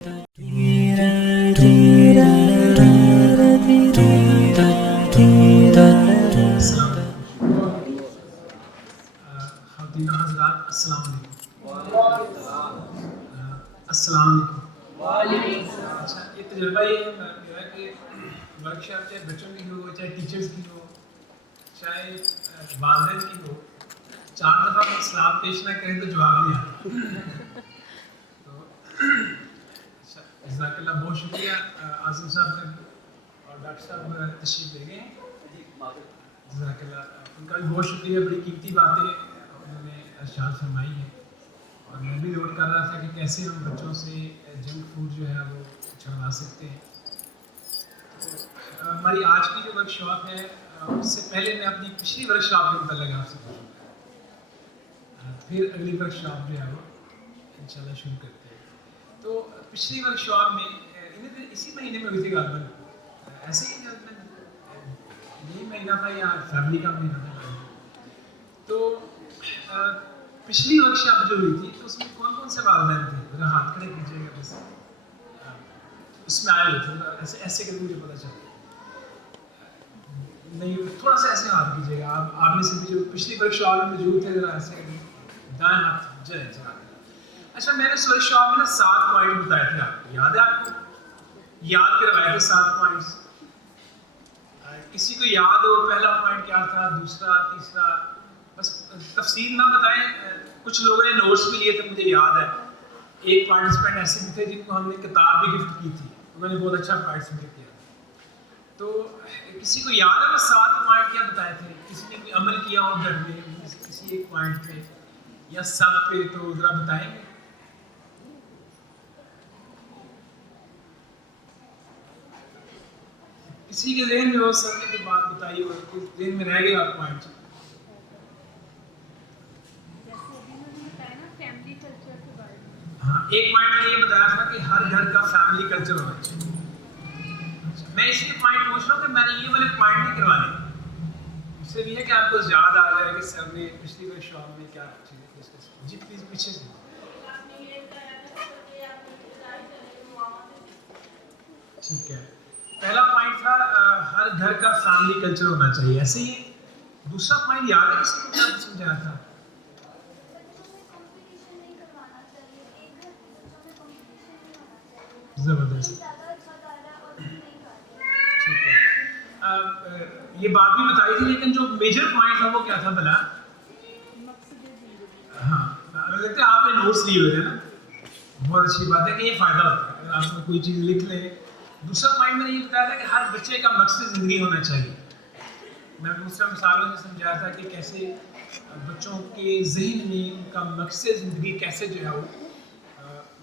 السلام علیکم. اچھا یہ تجربہ یہ ہے کہ ورک شاپ چاہے بچوں کی ہو چاہے ٹیچرس کی ہو چاہے والدین کی ہو 4 دفعہ میں سلام پیش نہ کریں تو جواب نہیں آتا. تو اچھا جزاک اللہ بہت شکریہ اعظم صاحب اور ڈاکٹر صاحب تشریف لے گئے. جزاک اللہ ان کا بھی بہت شکریہ, بڑی قیمتی باتیں انہوں نے ارشاد فرمائی ہیں. اور میں بھی نوٹ کر رہا تھا کہ کیسے ہم بچوں سے جنک فوڈ جو ہے وہ چھڑوا سکتے ہیں. ہماری آج کی جو ورک شاپ ہے اس سے پہلے میں اپنی پچھلی ورک شاپ کے متعلق آپ سے پوچھوں گا, پھر اگلی ورک شاپ جو ہے وہ انشاءاللہ شروع کرتے ہیں. تو پچھلی ورک شاپ میں اسی مہینے میں ہوئی تھی غالباً, ایسے ہی یہی مہینہ تھا یا فیملی کا مہینہ تھا. تو پچھلی ورک شاپ جو ہوئی تھی تو اس میں کون کون سے والدین تھے؟ ذرا ہاتھ کھڑے کیجیے گا. بس اس میں آئے ہوئے تھے ایسے ایسے کر مجھے پتا چلا نہیں, تھوڑا سا ایسے ہاتھ کیجیے گا. آپ میں سے بھی جو پچھلی ورک شاپ میں موجود تھے ذرا ایسے دائیں ہاتھ جائے. اچھا میں نے ورک شاپ میں نا 7 پوائنٹ بتائے تھے, آپ کو یاد ہے؟ آپ کو یاد کروائے تھے 7 پوائنٹس. کسی کو یاد ہو پہلا پوائنٹ کیا تھا, دوسرا, تیسرا؟ بس تفصیل نہ بتائیں. کچھ لوگوں نے نوٹس بھی لیے تھے مجھے یاد ہے. ایک پارٹیسپینٹ ایسے بھی تھے جن کو ہم نے کتاب بھی گفٹ کی تھی, انہوں نے بہت اچھا پارٹیسپیٹ کیا. تو کسی کو یاد ہے وہ 7 پوائنٹ کیا بتائے تھے؟ کسی نے کوئی عمل کیا ہو گھر میں کسی ایک پوائنٹ پہ یا سب پہ, تو ذرا بتائیں گے. کسی کے ذہن میں ہو سر نے کوئی بات بتائی ہو, کوئی ذہن میں رہ گیا پوائنٹ؟ ہاں ایک پوائنٹ میں یہ بتایا تھا کہ ہر گھر کا فیملی کلچر ہونا چاہیے. میں اس لیے پوائنٹ پوچھ رہا ہوں کہ میں نے یہ والے پوائنٹ نہیں کروانے, اس سے بھی ہے کہ آپ کو یاد آ جائے کہ سر نے پچھلی ورک شاپ میں کیا چیزیں ڈسکس کی. جی پلیز پیچھے سے. ٹھیک ہے, پہلا پوائنٹ تھا ہر گھر کا فیملی کلچر ہونا چاہیے, ایسے ہی. دوسرا پوائنٹ یاد ہے کسی کو کیا سمجھایا تھا؟ زبردست. ٹھیک ہے, یہ بات بھی بتائی تھی لیکن جو میجر پوائنٹ تھا وہ کیا تھا بھلا؟ ہاں لگتا ہے آپ نے نوٹس لیے ہوئے تھے نا, بہت اچھی بات ہے کہ یہ فائدہ ہوتا ہے اگر آپ کوئی چیز لکھ لیں. دوسرا پوائنٹ میں نے یہ بتایا تھا کہ ہر بچے کا مقصد زندگی ہونا چاہیے. میں دوسرا مثالوں سے سمجھایا تھا کہ کیسے بچوں کے ذہن میں ان کا مقصد زندگی کیسے جو ہے وہ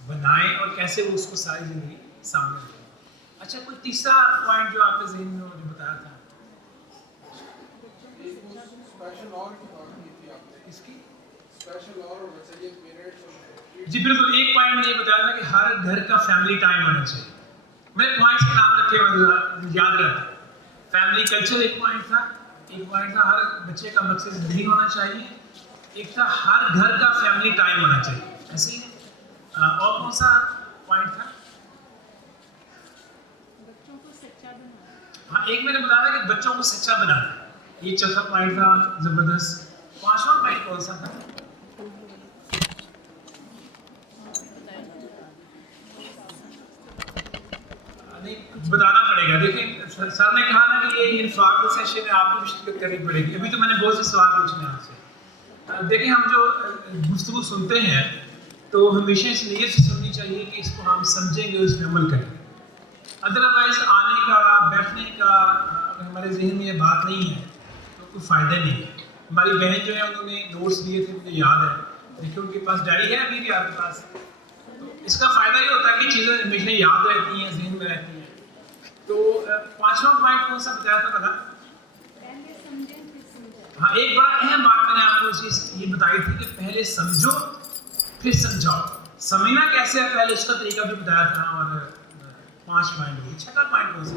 بنائیں اور کیسے وہ اس کو ساری زندگی سامنے رکھیں. اچھا کوئی تیسرا پوائنٹ جو آپ کے ذہن میں جو بتایا تھا؟ اس کی جی بالکل, ایک پوائنٹ میں یہ بتایا تھا کہ ہر گھر کا فیملی ٹائم ہونا چاہیے. میں پوائنٹس کے نام رکھے ہوئے یاد رہتا. فیملی کلچر ایک پوائنٹ تھا, ایک پوائنٹ تھا ہر بچے کا مقصد زندگی ہونا چاہیے, ایک تھا ہر گھر کا فیملی ٹائم ہونا چاہیے. ایسے ہی اور کون سا پوائنٹ تھا؟ ہاں ایک میں نے بتایا تھا کہ بچوں کو سچا بنانا, یہ چوتھا پوائنٹ تھا. زبردست. 5واں پوائنٹ کون سا تھا؟ بتانا پڑے گا. دیکھیں سر نے کہا نا کہ یہ انفارمل سیشن ہے, آپ کو بھی شرکت کرنی پڑے گی. ابھی تو میں نے بہت سے سوال پوچھنے ہیں آپ سے. دیکھیں ہم جو گفتگو سنتے ہیں تو ہمیشہ اس نیت سے سننی چاہیے کہ اس کو ہم سمجھیں گے, اس پہ عمل کریں. ادروائز آنے کا بیٹھنے کا اگر ہمارے ذہن میں یہ بات نہیں ہے تو کوئی فائدہ نہیں ہے. ہماری بہن جو ہے انہوں نے نوٹس لیے تھے, مجھے یاد ہے. دیکھیں ان کے پاس ڈائری ہے ابھی بھی آپ کے پاس. تو اس کا فائدہ یہ ہوتا ہے کہ چیزیں ہمیشہ یاد رہتی ہیں, ذہن میں رہتی ہیں. تو 5واں پوائنٹ کون سا بتایا تھا پتا؟ ہاں ایک بڑا اہم بات میں نے آپ کو یہ بتائی تھی کہ پہلے سمجھو پھر سمجھاؤ. سمجھنا کیسے ہے پہلے اس کا طریقہ بھی بتایا تھا. اور 5 پوائنٹ ہوئی. 6واں پوائنٹ کون سا؟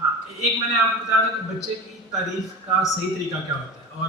ہاں ایک میں نے آپ کو بتایا تھا کہ بچے کی تعریف کا صحیح طریقہ کیا ہوتا ہے. اور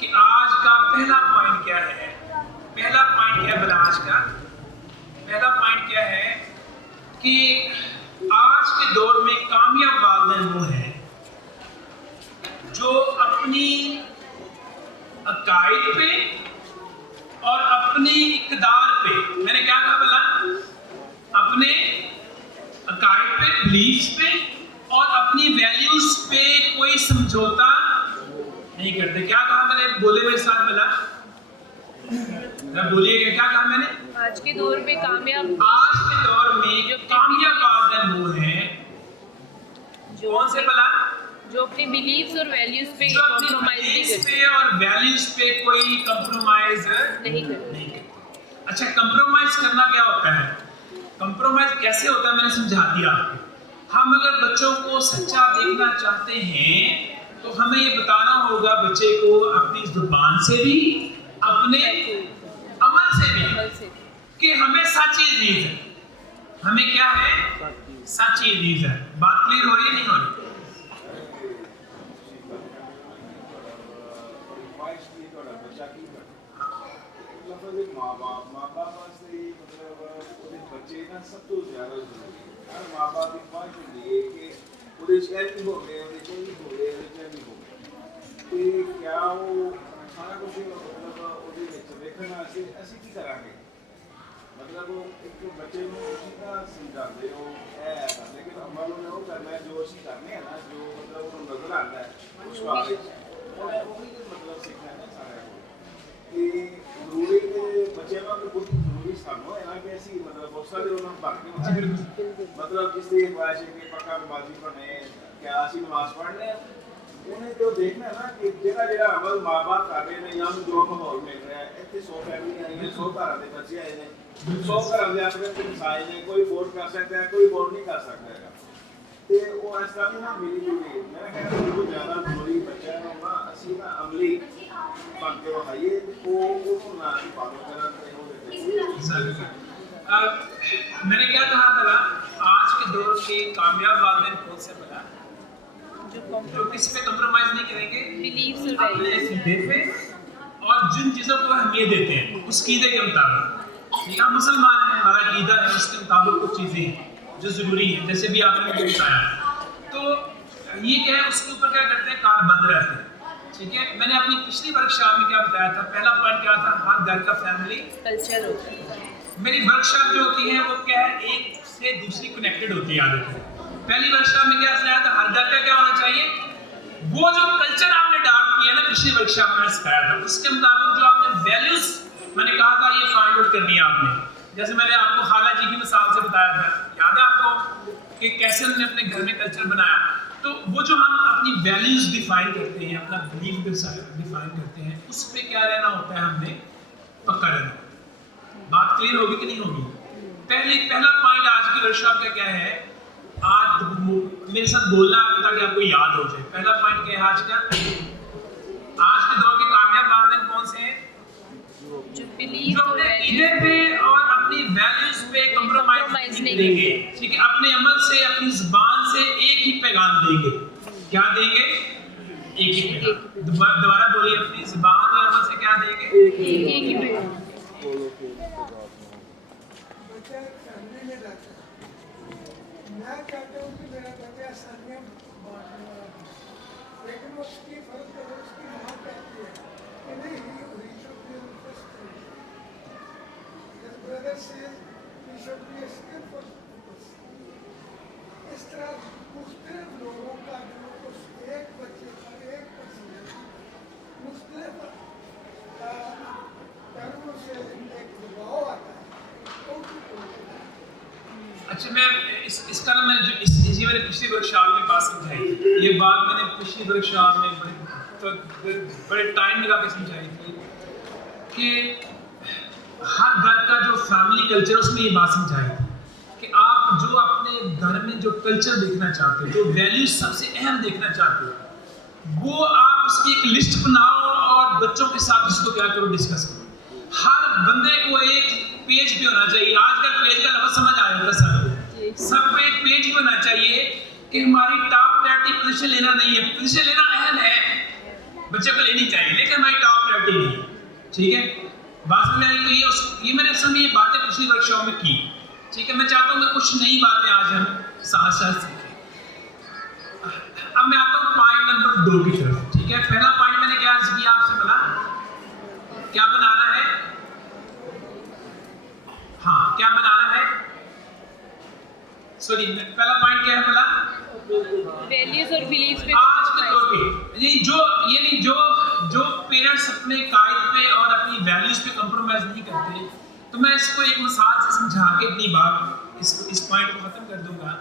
کہ آج کا پہلا پوائنٹ کیا ہے. پہلا پوائنٹ کیا ہے بلا آج کا پہلا پوائنٹ کیا ہے کہ آج کے دور میں کامیاب والدین وہ ہیں جو اپنی عقائد پہ اور اپنی اقتدار پہ، میں نے کیا کہا بلا، اپنے عقائد پہ، بلیفز پہ اور اپنی ویلیوز پہ کوئی سمجھوتا نہیں کرتے. کیا کہا میں نے؟ بولے میرے ساتھ بلا، بولیے گا کیا کہا میں نے؟ آج کے دور میں کامیاب جو کامیاب والدین وہ ہیں کون سے بلا؟ جو اپنے بلیفز اور ویلیوز پہ جو اپنی کمپرومائز نہیں beliefs کرتے. پہ اور ویلیوز پہ کوئی کمپرومائز نہیں کرتے. نہیں کرتے. اچھا کمپرومائز کرنا کیا ہوتا ہے؟ کمپرومائز کیسے ہوتا ہے میں نے سمجھا دیا آپ کو. ہم اگر بچوں کو سچا دیکھنا چاہتے ہیں تو ہمیں یہ بتانا ہوگا بچے کو اپنی زبان سے بھی اپنے عمل سے بھی کہ ہمیں سچی عزیز ہے. ہمیں کیا ہے؟ سچی عزیز ہے. بات کلیئر ہو رہی ہے نہیں ہو رہی؟ ماں باپ واسطے مطلب بچے کا سب تو زیادہ ضروری ہے. ہر ماں باپ کی خواہش ہوتی ہے کہ وہ شہر ہو گئے چنگی ہو گئے چنگی ہو گئے کیا وہ سارا کچھ مطلب دیکھنے اسی کی کریں گے مطلب ایک بچے کو اسی طرح سمجھاتے ہو لیکن عمل انہیں وہ کرنا ہے جو اسی کرنے ہیں نا جو مطلب انہوں نظر آتا ہے اس کا وہی مطلب سیکھنا ہے سارا کہ ضروری کہ بچے کا بہت ضروری سانو ہے نا کہ ایسی مطلب بہت سارے انہوں نے باقی مطلب جس کی خواہش ہے کہ پکا نمازی پڑھنے کیا اسی نماز پڑھنے انہیں جو دیکھنا ہے نا کہ جہاں عمل ماں باپ کر رہے ہیں یا جو ماحول مل رہا ہے اتنے 100 فیملی آئی ہیں 100 گھر کے بچے آئے ہیں 100 گھر کے اپنے مسائل ہیں کوئی افورڈ کر سکتا ہے کوئی افورڈ نہیں کر سکتا ہے تو وہ اس طرح نہیں نا میری جوڑی میں کہتا ہوں بہت زیادہ ضروری بچہ ہے نا اسی نا عملی بن کے بخائیے وہ نہ فالو کریں. میں نے کیا کہا بلا آج کے دور کے کامیاب والدین کون سے بلا جو کسی پہ کمپرومائز نہیں کریں گے بلیفز اور اپنے ویلیوز. عقیدے پہ اور جن چیزوں کو اہمیت دیتے ہیں اس عقیدے کے مطابق. ٹھیک ہے ہم مسلمان ہیں ہمارا عقیدہ ہے اس کے مطابق کچھ چیزیں ہیں جو ضروری ہیں جیسے بھی آپ نے مجھے بتایا تو یہ کیا ہے اس کے اوپر کیا کرتے ہیں کار بند رہتے ہیں. ٹھیک ہے میں نے اپنی پچھلی ورکشاپ میں کیا بتایا تھا پہلا پوائنٹ کیا تھا ہر گھر کا فیملی کلچر ہوتا ہے. میری ورکشاپ جو ہوتی ہے وہ کیا ہے ایک سے دوسری کنیکٹڈ ہوتی ہے عادت ہے. پہلی ورکشاپ میں کیا سنایا تھا ہر گھر کا کیا ہونا چاہیے وہ جو کلچر آپ نے اڈاپٹ کیا نا پچھلی ورکشاپ میں سکھایا تھا اس کے مطابق جو آپ نے ویلیوز میں نے کہا تھا یہ فائنڈ آؤٹ کرنی ہے آپ نے. جیسے میں نے آپ کو خالہ جی کی مثال سے بتایا تھا یاد ہے آپ کو کہ کیسے انہوں نے اپنے گھر میں کلچر بنایا. تو وہ جو ہم اپنی ویلیوز ڈیفائن کرتے ہیں اپنا بلیف ڈیفائن کرتے ہیں اس پہ کیا رہنا ہوتا ہے ہم نے پکا رہنا. بات کلیئر ہوگی کہ نہیں ہوگی؟ پہلا پوائنٹ آج کی ورکشاپ کا کیا ہے آج میرے ساتھ بولنا ہے تاکہ آپ کو یاد ہو جائے. پہلا پوائنٹ کیا ہے آج کا آج کے دور کے کامیاب والدین کون سے ہیں جو اپنے عقیدے پہ اور اپنی ویلیوز پہ کمپرومائز نہیں کریں گے. ٹھیک ہے اپنے عمل سے اپنی زبان سے ایک ہی پیغام دیں گے. کیا دیں گے؟ ایک ہی پیغام. دوبارہ بولیے اپنی زبان اور عمل سے کیا دیں گے؟ ایک ہی پیغام. بچہ فیملی میں رہتا ہے میں چاہتا ہوں کہ میرا بچہ سرنیم بانٹنے والا ہو لیکن اس کی فرض کرو اس کی ماں کہتی ہے کہ نہیں he should be the first person. His brother says he should be a skillful person. اس طرح مختلف لوگوں کا جو ایک بچے کا ایک پرسن مختلف پہلوؤں سے ایک دباؤ آتا ہے. اچھا میں اس کا میں اسی میں نے پچھلی ورکشاپ میں بات سمجھائی تھی. یہ بات میں نے پچھلی ورکشاپ میں بڑے ٹائم لگا کے سمجھائی تھی کہ ہر گھر کا جو فیملی کلچر اس میں یہ بات سمجھائی تھی کہ آپ جو اپنے گھر میں جو کلچر دیکھنا چاہتے ہو جو ویلیوز سب سے اہم دیکھنا چاہتے ہو وہ آپ اس کی ایک لسٹ بناؤ اور بچوں کے ساتھ اس کو کیا کرو ڈسکس کرو. ہر بندے کو ایک پیج پہ ہونا چاہیے. آج کل پیج کا لفظ سمجھ آیا تھا سب کو ایک پیج پہ ہونا چاہیے کہ ہماری ٹاپ پرائرٹی پوزیشن لینا نہیں ہے. پوزیشن لینا اہم ہے بچے کو لینی چاہیے لیکن ہماری ٹاپ پرائرٹی نہیں ہے. ٹھیک ہے, بات میں آئی تو یہ میں نے اصل میں یہ باتیں پچھلی ورکشاپ میں کی. ٹھیک ہے, میں چاہتا ہوں کہ کچھ نئی باتیں آج ہم ساتھ ساتھ سیکھیں. اب میں آتا ہوں پوائنٹ نمبر 2 کی طرف. ٹھیک ہے, پہلا پوائنٹ میں نے کیا عرض کیا آپ سے, بولا کیا بنانا ہے, ہاں کیا بنانا ہے, سوری پہلا پوائنٹ کیا ہے, بولا ویلیوز اور بلیفز پہ آج کے دور پہ جو پیرنٹس اپنے قائد پہ اور اپنی ویلیوز پہ کمپرومائز نہیں کرتے, تو میں اس کو ایک مثال سے سمجھا کے اپنی بات اس پوائنٹ کو ختم کر دوں گا.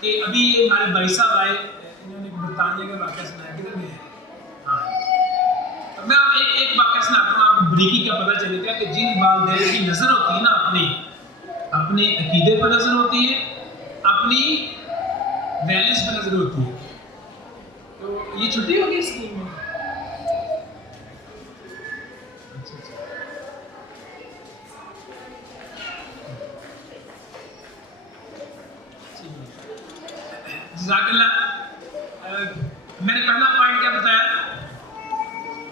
کہ ابھی یہ ہمارے بھائی صاحب آئے, انہوں نے برطانیہ کا واقعہ سنایا, کدھر گئے ہیں, ہاں تو میں آپ ایک واقعہ سناتا ہوں, آپ کو بریکی کا پتہ چلے گا کہ جن والدین کی نظر ہوتی ہے نا اپنے عقیدے پر نظر ہوتی ہے, اپنی ویلیوز پہ نظر ہوتی ہے. تو یہ چھٹی ہوگی اسکول میں, جزاک اللہ. میں نے پہلا پوائنٹ کیا بتایا,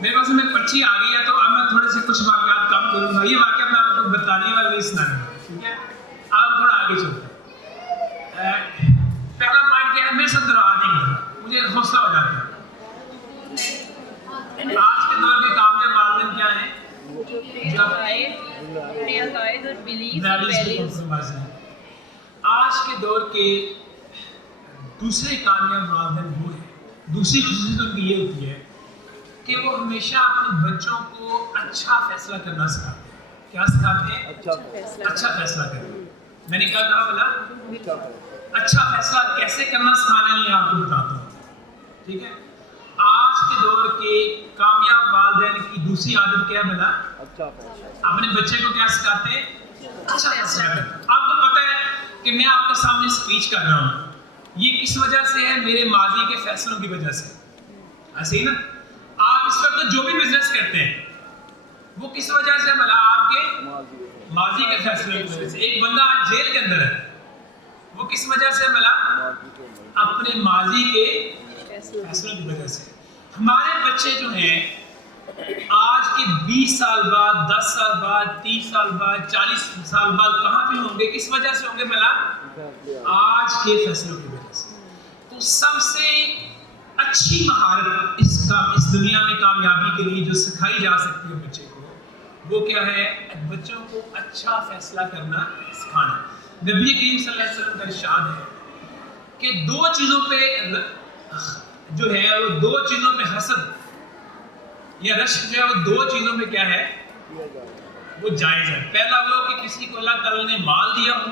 میرے پاس میں پرچی آ گئی ہے, تو اب میں تھوڑے سے کچھ واقعات کم کروں گا. یہ واقعہ میں آپ کو برطانیہ والا نہیں سنانا ہے. ٹھیک ہے, آپ تھوڑا آگے چلتے ہیں. پہلا پوائنٹ کیا ہے, میرے ساتھ ڈرا نہیں کرتا, مجھے حوصلہ ہو جاتا ہے. آج کے دور کے کامیاب والدین کیا ہیں, جو اپنے عقائد اور بلیفز اور ویلیوز پہ ویلیوز. کمپرومائز ہیں. آج کے دور کے دوسرے کامیاب والدین وہ ہیں, دوسری خصوصیت ان کی یہ ہوتی ہے کہ وہ ہمیشہ اپنے بچوں کو اچھا فیصلہ کرنا سکھاتے ہیں. کیا سکھاتے ہیں, اچھا فیصلہ کرنا. میں نے کیا کہا, بولا اچھا فیصلہ کیسے کرنا سکھانا ہے, یہ آپ کو بتاتا ہوں. ٹھیک ہے, آج کے دور کے کامیاب والدین کی دوسری عادت کیا ہے, بولا اپنے بچے کو کیا سکھاتے ہیں, اچھا فیصلہ کرنا. آپ کو پتہ ہے کہ میں آپ کے سامنے اسپیچ کر رہا ہوں, یہ کس وجہ سے ہے, میرے ماضی کے فیصلوں کی وجہ سے. ایسے ہی نا, آپ اس وقت جو بھی بزنس کرتے ہیں وہ کس وجہ سے, بھلا آپ کے ماضی کے فیصلوں کی وجہ سے. ایک بندہ آج جیل کے اندر ہے, وہ کس وجہ سے, بھلا اپنے ماضی کے فیصلوں کی وجہ سے. ہمارے بچے جو ہیں آج کے 20 سال بعد, 10 سال بعد, 30 سال بعد, 40 سال بعد کہاں پہ ہوں گے, کس وجہ سے ہوں گے, بھلا آج کے فیصلوں کی وجہ سے. تو سب سے اچھی مہارت اس دنیا میں کامیابی کے لیے جو سکھائی جا سکتی ہے بچے کو, وہ کیا ہے, بچوں کو اچھا فیصلہ کرنا سکھانا. نبی کریم صلی اللہ علیہ وسلم کا ارشاد ہے کہ دو چیزوں پہ جو ہے, وہ دو چیزوں پہ حسد یا رشک جو ہے, وہ دو چیزوں پہ کیا ہے, وہ جائز ہے. پہلا وہ کہ کسی کو اللہ تعالیٰ نے مال دیا ہو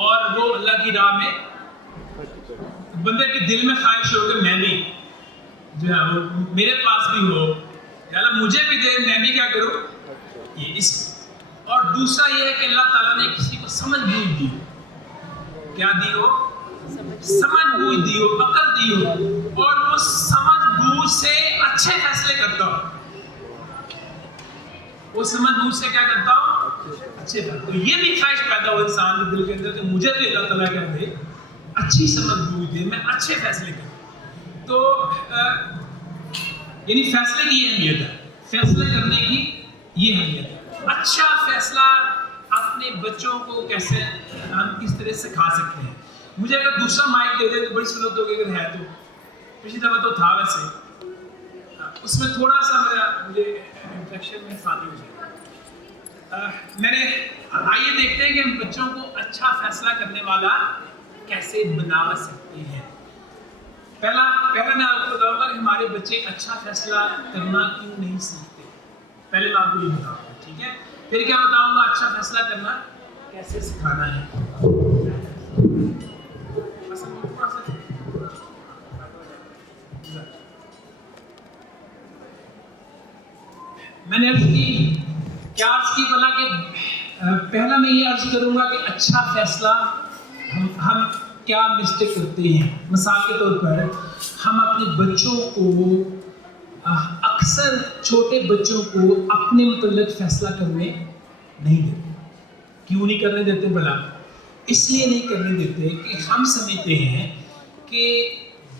اور وہ اللہ کی راہ میں, بندے کے دل میں خواہش ہو کہ میں بھی جو ہے وہ میرے پاس بھی ہو, یا اللہ مجھے بھی دے, میں بھی کیا کروں, یہ اس. اور دوسرا یہ ہے کہ اللہ تعالیٰ نے کسی کو سمجھ بوجھ دی, کیا دی ہو, سمجھ بوجھ دی ہو, عقل دی ہو, اور وہ سمجھ بوجھ سے اچھے فیصلے کرتا ہو. وہ سمجھ بوجھ سے کیا کرتا ہو, اچھے فیصلے. تو یہ بھی خواہش پیدا ہو انسان کے دل کے اندر کہ مجھے بھی اللہ تعالیٰ کیا دے, اچھی سمجھ بوجھ دے, میں اچھے فیصلے کروں. تو یعنی فیصلے کی یہ اہمیت ہے, فیصلے کرنے کی یہ اہمیت ہے. اچھا فیصلہ اپنے بچوں کو کیسے ہم کس طرح سکھا سکتے ہیں. مجھے اگر دوسرا مائک دے دے تو بڑی ضرورت ہوگی, اگر ہے تو. پچھلی دفعہ تو تھا ویسے, اس میں تھوڑا سا مجھے انفیکشن میں آسانی ہو جائے. میں نے آئیے دیکھتے ہیں کہ ہم بچوں کو اچھا فیصلہ کرنے والا کیسے بنا سکتے ہیں. پہلا میں آپ کو بتاؤں گا کہ ہمارے بچے اچھا فیصلہ کرنا کیوں نہیں سیکھتے. پہلے میں آپ کو یہ بتاؤں گا, ٹھیک ہے. پھر کیا بتاؤں گا, اچھا فیصلہ کرنا کیسے سکھانا ہے. میں نے عرض کی, کیا عرض کی, بلا کہ پہلا میں یہ عرض کروں گا کہ اچھا فیصلہ ہم کیا مسٹیک کرتے ہیں. مثال کے طور پر ہم اپنے بچوں کو, اکثر چھوٹے بچوں کو اپنے متعلق فیصلہ کرنے نہیں دیتے. کیوں نہیں کرنے دیتے, بلا اس لیے نہیں کرنے دیتے کہ ہم سمجھتے ہیں کہ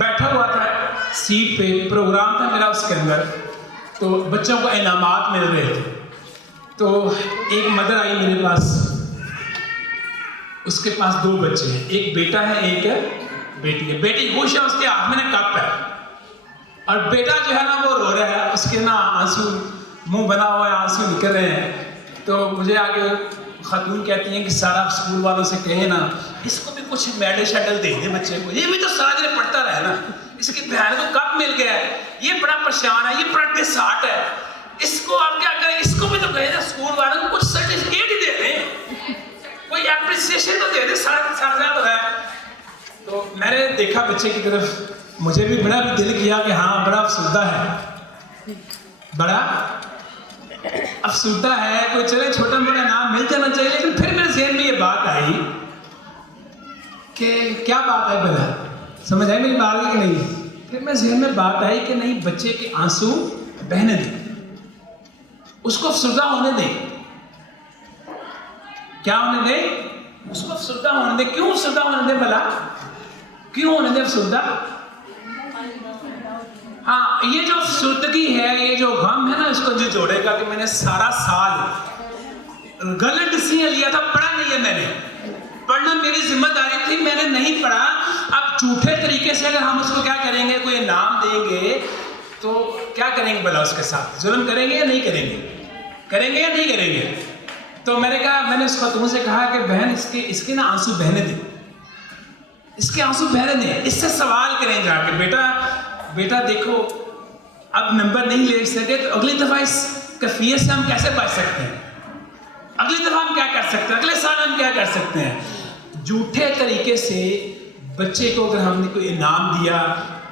بیٹھا ہوا تھا سیٹ پہ, پروگرام تھا میرا اس کے اندر, تو بچوں کو انعامات مل رہے تھے. تو ایک مدر آئی میرے پاس, اس کے پاس 2 بچے ہیں, ایک بیٹا ہے ایک بیٹی ہے. بیٹی خوش ہے, اس کے ہاتھ میں کپ ہے, اور بیٹا جو ہے نا وہ رو رہا ہے, اس کے نا آنسو منہ بنا ہوا ہے, آنسو نکل رہے ہیں. تو مجھے آگے خاتون کہتی ہیں کہ سارا اسکول والوں سے کہیں نا اس کو بھی کچھ میڈل شیڈل دے دیں بچے کو, یہ بھی تو سارا دن پڑھتا رہے نا, اس کی بہن کو کپ مل گیا ہے, یہ بڑا پریشان ہے, یہ بڑا ڈسہارٹ ہے, اس کو آپ کیا کریں, اس کو بھی تو کہیں نا اسکول والوں کو کچھ سرٹیفکیٹ ہی دے دیں, کوئی اپریسیشن تو دے دیں, سارا تو ہے. تو میں نے دیکھا بچے کی طرف, مجھے بھی بڑا دل کیا کہ ہاں بڑا افسردہ ہے, بڑا افسردہ ہے, کوئی چلے چھوٹا موٹا نام مل جانا چاہیے. لیکن پھر میرے ذہن میں یہ بات آئی کہ کیا بات ہے بھلا, سمجھ آئی میری بات کہ نہیں. پھر میرے ذہن میں بات آئی کہ نہیں, بچے کے آنسو بہنے دیں, اس کو افسردہ ہونے دیں. کیا ہونے دیں, اس کو افسردہ ہونے دیں. کیوں افسردہ ہونے دیں بھلا, کیوں ہونے دیں افسردہ؟ ہاں, یہ جو افسردگی ہے, یہ جو غم ہے نا, اس کو جو جوڑے گا کہ میں نے سارا سال غلط ڈیسیژن لیا تھا, پڑھا نہیں ہے میں نے, پڑھنا میری ذمہ داری تھی, میں نے نہیں پڑھا. اب جھوٹے طریقے سے اگر ہم اس کو کیا کریں گے, کوئی انعام دیں گے تو کیا کریں گے بھلا, اس کے ساتھ ظلم کریں گے یا نہیں کریں گے, کریں گے یا نہیں کریں گے. تو میں نے کہا, میں نے اس خاتون سے کہا کہ بہن اس کے نا آنسو بہنے دیں, اس کے آنسو بہنے دیں, اس سے سوال کریں جا کے, بیٹا دیکھو اب نمبر نہیں لے سکے تو اگلی دفعہ اس کیفیت سے ہم کیسے بچ سکتے ہیں, اگلی دفعہ ہم کیا کر سکتے ہیں, اگلے سال ہم کیا کر سکتے ہیں. جھوٹے طریقے سے بچے کو اگر ہم نے کوئی انعام دیا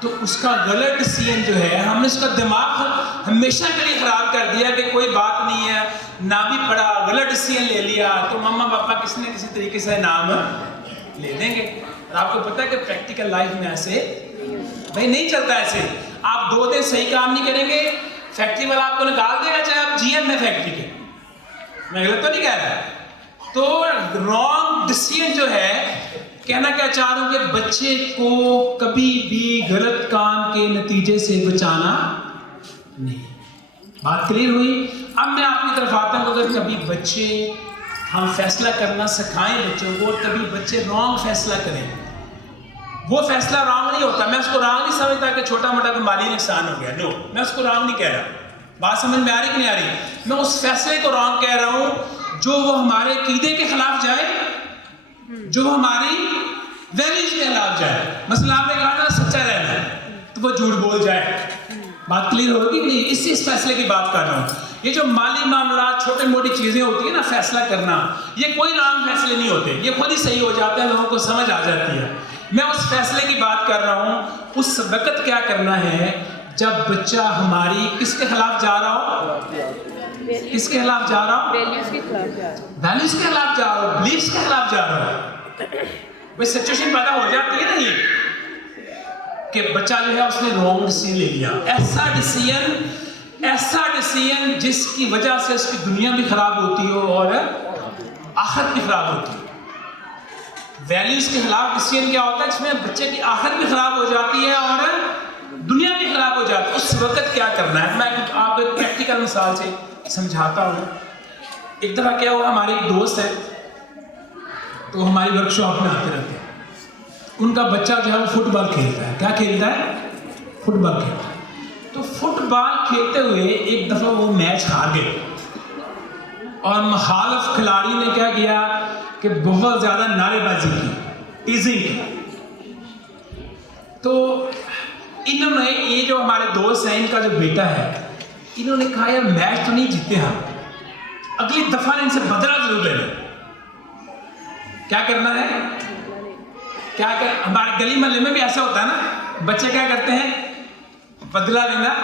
تو اس کا غلط ڈیسیژن جو ہے, ہم نے اس کا دماغ ہمیشہ کے لیے خراب کر دیا کہ کوئی بات نہیں ہے, نہ بھی پڑھا, غلط ڈیسیژن لے لیا, تو مما پاپا کسی نہ کسی طریقے سے انعام لے دیں گے. اور آپ کو پتہ ہے کہ پریکٹیکل لائف میں ایسے بھائی نہیں چلتا. ایسے آپ 2 دن صحیح کام نہیں کریں گے, فیکٹری والا آپ کو نکال دے گا, چاہے آپ جی ایم میں فیکٹری کے, میں غلط تو نہیں کہہ رہا. تو رانگ ڈیسیژن جو ہے, کہنا کیا چاہ رہا ہوں کہ بچے کو کبھی بھی غلط کام کے نتیجے سے بچانا نہیں. بات کلیئر ہوئی. اب میں آپ کی طرف آتا ہوں, اگر کبھی بچے ہم فیصلہ کرنا سکھائیں بچوں کو, کبھی بچے رانگ فیصلہ کریں, وہ فیصلہ رانگ نہیں ہوتا. میں اس کو رانگ نہیں سمجھتا کہ چھوٹا موٹا کوئی مالی نقصان ہو گیا, نو, میں اس کو رانگ نہیں کہہ رہا. بات سمجھ میں آ رہی کہ نہیں آ رہی؟ میں اس فیصلے کو رانگ کہہ رہا ہوں جو وہ ہمارے عقیدے کے خلاف جائے, جو ہماری ویلیوز کے خلاف جائے. مثلا آپ نے کہا نا سچا رہنا ہے, تو وہ جھوٹ بول جائے. بات کلیئر ہوگی کہ نہیں؟ اس فیصلے کی بات کر رہا ہوں. یہ جو مالی معاملات, چھوٹی موٹی چیزیں ہوتی ہیں نا, فیصلہ کرنا, یہ کوئی رانگ فیصلے نہیں ہوتے, یہ خود ہی صحیح ہو جاتے ہیں, لوگوں کو سمجھ آ جاتی ہے. میں اس فیصلے کی بات کر رہا ہوں, اس وقت کیا کرنا ہے جب بچہ ہماری کس کے خلاف جا رہا ہو, کس کے خلاف جا رہا ہو, ویلیوز کے خلاف جا رہا ہو, ویلیوز کے خلاف جا رہا ہو, بلیفز کے خلاف جا رہا ہو. وہ سچویشن پیدا ہو جاتی ہے نا یہ کہ بچہ جو ہے اس نے رانگ ڈیسیژن لے لیا, ایسا ڈیسیژن جس کی وجہ سے اس کی دنیا بھی خراب ہوتی ہو اور آخرت بھی خراب ہوتی ہے. ویلیوز کے خلاف ڈیسیژن کیا ہوتا ہے, جس میں بچے کی آخرت بھی خراب ہو جاتی ہے اور دنیا بھی خراب ہو جاتی ہے. اس وقت کیا کرنا ہے, میں آپ کو ایک پریکٹیکل مثال سے سمجھاتا ہوں. ایک دفعہ کیا ہوا, ہمارے ایک دوست ہے, تو ہماری ورک شاپ میں آتے رہتے ہیں. ان کا بچہ جو ہے وہ فٹ بال کھیلتا ہے. کیا کھیلتا ہے, فٹ بال کھیلتا ہے. تو فٹ بال کھیلتے ہوئے ایک دفعہ وہ میچ ہار گئے, اور مخالف کھلاڑی نے کیا کیا کہ بہت زیادہ نعرے بازی کی, ٹیزنگ کی. تو انہوں نے, یہ جو ہمارے دوست ہیں, ان کا جو بیٹا ہے, انہوں نے کہا یار میچ تو نہیں جیتے ہم, اگلی دفعہ ان سے بدلہ ضرور لے لیں. کیا کرنا ہے, کیا ہمارے گلی محلے میں بھی ایسا ہوتا ہے نا, بچے کیا کرتے ہیں, بدلہ لینا,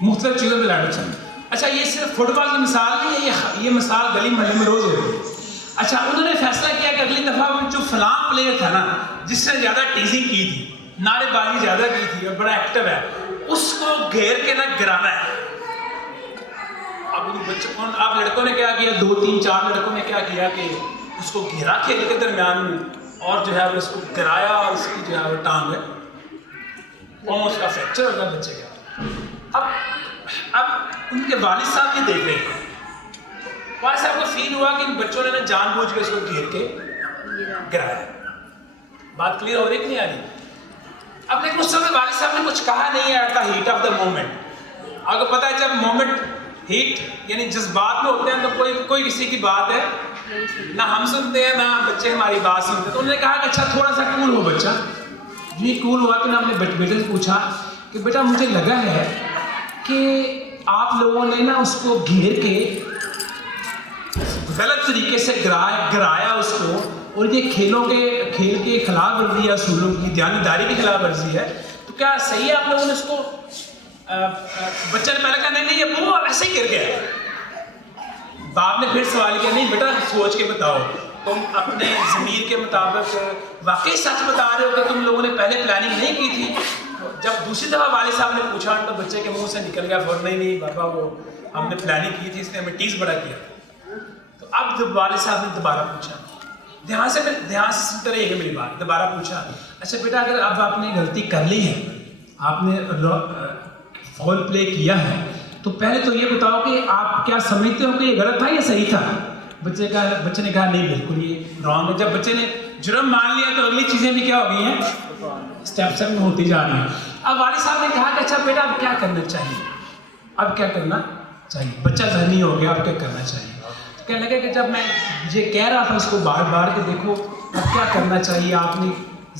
مختلف چیزوں پہ لاڑو چلنا. اچھا یہ صرف فٹ بال کی مثال نہیں ہے, یہ مثال گلی محلے میں روز ہوتی ہے. اچھا انہوں نے فیصلہ کیا کہ اگلی دفعہ جو فلاں پلیئر تھا نا, جس نے زیادہ ٹیزنگ کی تھی, نعرے بازی زیادہ کی تھی اور بڑا ایکٹیو ہے, اس کو گھیر کے نہ گرانا ہے. اب ان بچوں کو, آپ لڑکوں نے کیا کیا, 2 3 4 لڑکوں نے کیا کیا کہ اس کو گھیرا کھیل کے درمیان میں, اور جو ہے وہ اس کو گرایا اور اس کی جو ہے وہ ٹانگ ہے اور اس کا فریکچر ہوگا بچے کا. اب ان کے والد صاحب یہ دیکھ رہے ہیں. والد صاحب کو فیل ہوا کہ ان بچوں نے نا جان بوجھ کے اس کو گھیر کے گرایا. بات کلیئر ہو رہی کہ نہیں آ رہی؟ اب لیکن اس سمے والد صاحب نے کچھ کہا نہیں ہے at the heat of the moment. آپ کو پتا ہے جب مومنٹ ہیٹ یعنی جذبات میں ہوتے ہیں تو کوئی کسی کی بات ہے نہ ہم سنتے ہیں نہ بچے ہماری بات سنتے ہیں. تو انہوں نے کہا کہ اچھا تھوڑا سا کول ہو بچہ. یہ کول ہوا تو ہم نے بیٹے سے پوچھا کہ بیٹا مجھے لگا ہے کہ آپ لوگوں نے نا اس کو گھیر کے غلط طریقے سے گرایا اس کو اور یہ کھیل کے خلاف ورزی ہے اصولوں کی دیانتداری کی خلاف ورزی ہے. تو کیا صحیح ہے آپ لوگوں نے اس کو بچہ نے پہلے کہا نہیں یہ وہ ایسے ہی گر گیا. باپ نے پھر سوال کیا نہیں بیٹا سوچ کے بتاؤ تم اپنے ضمیر کے مطابق واقعی سچ بتا رہے ہو کہ تم لوگوں نے پہلے پلاننگ نہیں کی تھی. جب دوسری دفعہ والد صاحب نے پوچھا تو بچے کے منہ سے نکل گیا فوراً نہیں بابا وہ ہم نے پلاننگ کی تھی اس نے ہمیں ٹیز بڑا کیا. تو اب جب والد صاحب نے دوبارہ پوچھا دھیان سے سنتے رہیے گا میری بات. دوبارہ پوچھا اچھا بیٹا اگر اب آپ نے غلطی کر لی ہے آپ نے فاؤل پلے کیا ہے تو پہلے تو یہ بتاؤ کہ آپ کیا سمجھتے ہو کہ یہ غلط تھا یا صحیح تھا. بچے نے کہا نہیں بالکل یہ رانگ ہے. جب بچے نے جرم مان لیا تو اگلی چیزیں بھی کیا ہو گئی ہیں اسٹیپ میں ہوتی جا رہی ہیں. اب والد صاحب نے کہا کہ اچھا بیٹا اب کیا کرنا چاہیے اب کیا کرنا چاہیے. بچہ ذہنی ہو گیا اب کیا کرنا چاہیے. تو کہنے لگا کہ جب میں یہ کہہ رہا تھا اس کو بار بار کہ دیکھو اب کیا کرنا چاہیے آپ نے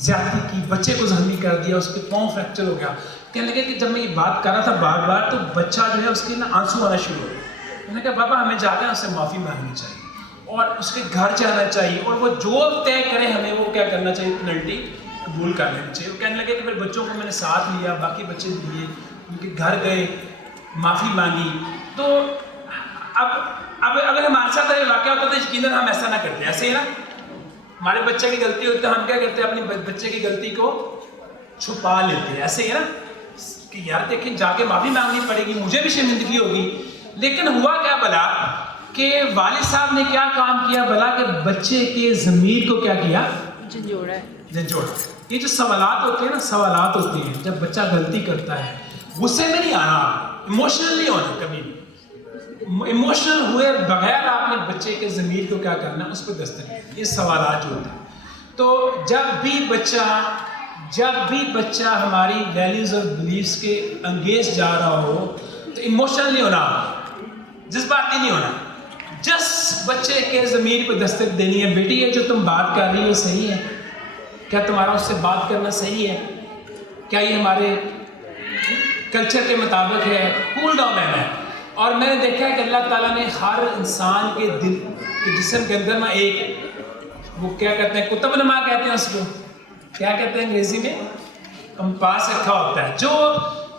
زیادتی کی بچے کو زخمی کر دیا اس کے پاؤں فریکچر ہو گیا. کہنے لگے کہ جب میں یہ بات کر رہا تھا بار بار تو بچہ جو ہے اس کے نا آنسو آنا شروع ہو گیا. میں نے کہا بابا ہمیں جا کر اس سے معافی مانگنی چاہیے اور اس کے گھر جانا چاہیے اور وہ جو طے کرے ہمیں وہ کیا کرنا چاہیے پینلٹی قبول کر لینی چاہیے. وہ کہنے لگے کہ پھر بچوں کو میں نے ساتھ لیا باقی بچے لیے ان کے گھر گئے معافی مانگی. تو اب اگر ہمارے ساتھ یہ واقعہ ہوتا تو یقیناً ہم ایسا نہ کرتے. ایسے ہی نا ہمارے بچے کی غلطی ہوتی ہے ہم کیا کرتے ہیں اپنے بچے کی غلطی کو چھپا لیتے ہیں. ایسے ہی نا کہ یار دیکھیں جا کے معافی مانگنی پڑے گی مجھے بھی شرمندگی ہوگی. لیکن ہوا کیا بلا کہ والد صاحب نے کیا کام کیا بلا کہ بچے کے ضمیر کو کیا کیا جھنجھوڑا. یہ جو سوالات ہوتے ہیں نا سوالات ہوتے ہیں جب بچہ غلطی کرتا ہے غصے میں نہیں آنا ایموشنل نہیں ہونا. کبھی بھی ایموشنل ہوئے بغیر آپ نے بچے کے ضمیر کو کیا کرنا اس پہ دستک یہ سوالات جو ہوتے ہیں. تو جب بھی بچہ ہماری ویلیوز اور بلیفس کے انگیز جا رہا ہو تو ایموشنل نہیں ہونا جذباتی نہیں ہونا. جس بچے کے ضمیر پہ دستک دینی ہے بیٹی یہ جو تم بات کر رہی ہو صحیح ہے کیا تمہارا اس سے بات کرنا صحیح ہے کیا یہ ہمارے کلچر کے مطابق ہے. کول ڈاؤن رہنا ہے. اور میں نے دیکھا ہے کہ اللہ تعالیٰ نے ہر انسان کے دل کے جسم کے اندر نا ایک وہ کیا کہتے ہیں کتب نما کہتے ہیں اس کو کیا کہتے ہیں انگریزی میں کمپاس رکھا ہوتا ہے جو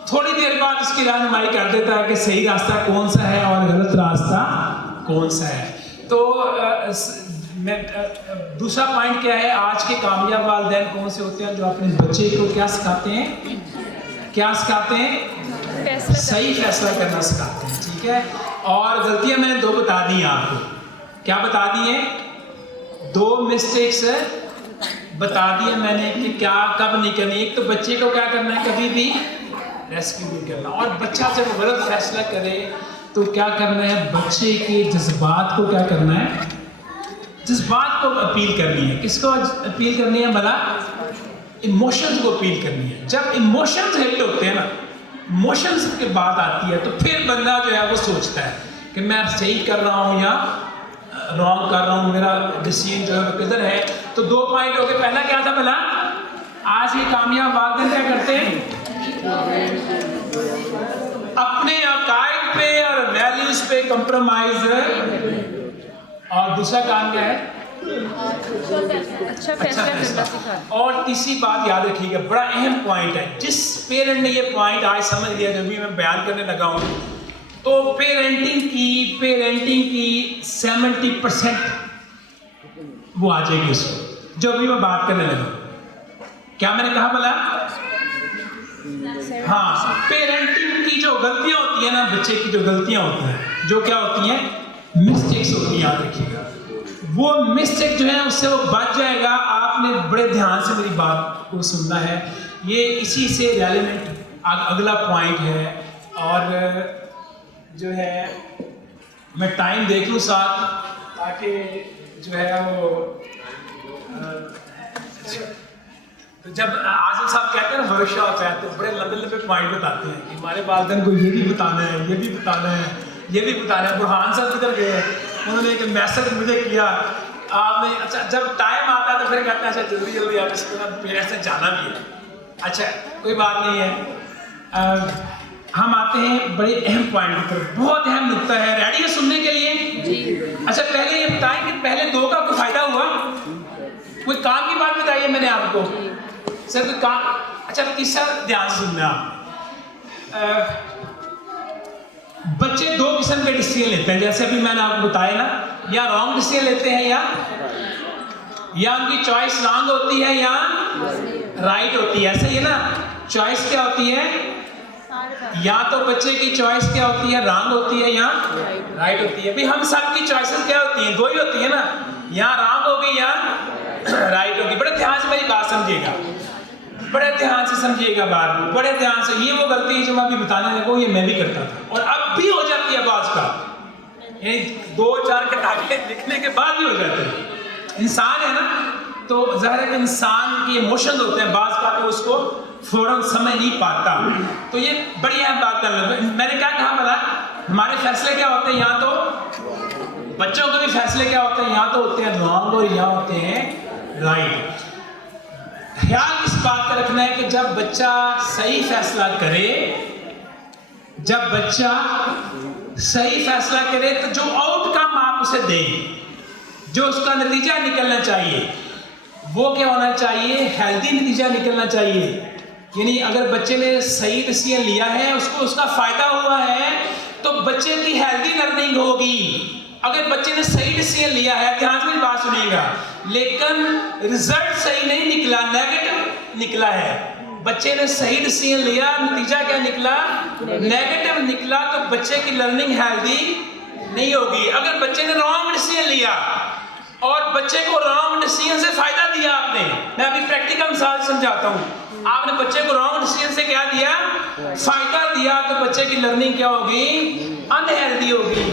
تھوڑی دیر بعد اس کی رہنمائی کر دیتا ہے کہ صحیح راستہ کون سا ہے اور غلط راستہ کون سا ہے. تو دوسرا پوائنٹ کیا ہے آج کے کامیاب والدین کون سے ہوتے ہیں جو اپنے بچے کو کیا سکھاتے ہیں صحیح فیصلہ کرنا سکھاتے ہیں. ٹھیک ہے. اور غلطیاں میں نے 2 بتا دی ہیں آپ کو. کیا بتا دی ہیں 2 مسٹیکس بتا دیے میں نے کہ کیا کب نہیں کرنی. ایک تو بچے کو کیا کرنا ہے کبھی بھی ریسکیو نہیں کرنا اور بچہ جب غلط فیصلہ کرے تو کیا کرنا ہے بچے کے جذبات کو کیا کرنا ہے جذبات کو اپیل کرنی ہے. کس کو اپیل کرنی ہے بھلا ایموشنز کو اپیل کرنی ہے. جب ایموشنز ہٹ ہوتے ہیں نا ایموشنز کی بات آتی ہے تو پھر بندہ جو ہے وہ سوچتا ہے کہ میں صحیح کر رہا ہوں یا رانگ کر رہا ہوں میرا ڈیسیژن جو ہے وہ کدھر ہے. تو 2 پوائنٹ ہو گئے. پہلا کیا تھا بھلا آج کے کامیاب والدین کیا کرتے ہیں اپنے عقائد پہ اور ویلیوز پہ کمپرومائز اور دوسرا کام کیا ہے اچھا فیصلہ کرنا سکھاتے. اور تیسری بات یاد رکھیے گا بڑا اہم پوائنٹ ہے جس پیرنٹ نے یہ پوائنٹ آج سمجھ لیا جب بھی میں بیان کرنے لگا ہوں تو پیرنٹنگ کی 70% وہ آ جائے گی اس کو جو بھی میں بات کرنے لگا. کیا میں نے کہا بولا ہاں پیرنٹنگ کی جو غلطیاں ہوتی ہیں نا بچے کی جو غلطیاں ہوتی ہیں جو کیا ہوتی ہیں مسٹیکس ہوتی ہیں یاد رکھیے گا وہ مسٹیک جو ہے اس سے وہ بچ جائے گا. آپ نے بڑے دھیان سے میری بات کو سننا ہے. یہ اسی سے ریلیونٹ اگلا پوائنٹ ہے. اور جو ہے میں ٹائم دیکھ لوں ساتھ تاکہ جو ہے وہ جب آصف صاحب کہتے ہیں نا ورک شاپ ہے تو بڑے لمبے لمبے پوائنٹ بتاتے ہیں کہ ہمارے والدین کو یہ بھی بتانا ہے, یہ بھی بتانا ہے, یہ بھی بتانا ہے. برہان صاحب کدھر گئے, انہوں نے ایک میسج مجھے کیا آپ نے. اچھا جب ٹائم آتا ہے تو پھر کہتے ہیں اچھا جلدی جلدی آپ اس کے بعد پیرنٹس سے جانا بھی ہے. اچھا کوئی بات نہیں ہے. ہم آتے ہیں بڑے اہم پوائنٹ کی طرف. بہت اہم نقطہ ہے. ریڈی ہے سننے کے لیے؟ اچھا پہلے یہ بتائیں کہ پہلے 2 کا کوئی فائدہ ہوا؟ کوئی کام کی بات بتائیے میں نے آپ کو سر کوئی کام. اچھا تیسرا دھیان سے سننا. بچے 2 قسم کے ڈیسیژن لیتے ہیں جیسے ابھی میں نے آپ کو بتایا نا, یا رانگ ڈیسیژن لیتے ہیں یا ان کی چوائس رانگ ہوتی ہے یا رائٹ ہوتی ہے. ایسا ہی ہے نا, چوائس کیا ہوتی ہے, یا تو بچے کی چوائس کیا ہوتی ہے, رانگ ہوتی ہے یا رائٹ ہوتی ہے. بھی ہم سب کی چوائسز کیا ہوتی ہیں, 2 ہی ہوتی ہیں نا, یا رانگ ہوگی یا رائٹ ہوگی. بڑے دھیان سے میری بات سمجھیے گا, بڑے دھیان سے سمجھیے گا بات, بڑے دھیان سے. یہ وہ غلطی ہے جو میں ابھی بتانے لگا ہوں, یہ میں بھی کرتا تھا اور اب بھی ہو جاتی ہے بعض کا. یعنی 2-4 کتابیں لکھنے کے بعد بھی ہو جاتے ہیں. انسان ہے نا تو ظاہر ہے کہ انسان کے ایموشنز ہوتے ہیں بعض کا, تو اس کو فوراً سمجھ نہیں پاتا. تو یہ بڑی اہم بات کر لوں. میں نے کیا کہا بلا, ہمارے فیصلے کیا ہوتے ہیں, یا تو بچوں کے بھی فیصلے کیا ہوتے ہیں, یا تو ہوتے ہیں رانگ اور یا ہوتے ہیں رائٹ. خیال اس بات کا رکھنا ہے کہ جب بچہ صحیح فیصلہ کرے, جب بچہ صحیح فیصلہ کرے تو جو آؤٹ کم آپ اسے دیں, جو اس کا نتیجہ نکلنا چاہیے وہ کیا ہونا چاہیے, ہیلدی نتیجہ نکلنا چاہیے. یعنی اگر بچے نے صحیح ڈیسیژن لیا ہے, اس کو اس کا فائدہ ہوا ہے, تو بچے کی ہیلدی لرننگ ہوگی. اگر بچے نے صحیح ڈیسیژن لیا ہے, دھیان سے میری بات سنیے گا, لیکن رزلٹ صحیح نہیں نکلا, نیگیٹو نکلا ہے. بچے نے صحیح ڈیسیژن لیا, نتیجہ کیا نکلا, نیگیٹو نکلا, تو بچے کی لرننگ ہیلدی نہیں ہوگی. اگر بچے نے رانگ ڈیسیژن لیا اور بچے کو رانگ ڈیسیژن سے فائدہ دیا آپ نے, میں ابھی پریکٹیکل مثال سمجھاتا ہوں, آپ نے بچے کو رانگ ڈیسیژن سے کیا دیا, فائدہ دیا, تو بچے کی لرننگ کیا ہوگی, انہیلدی ہوگی.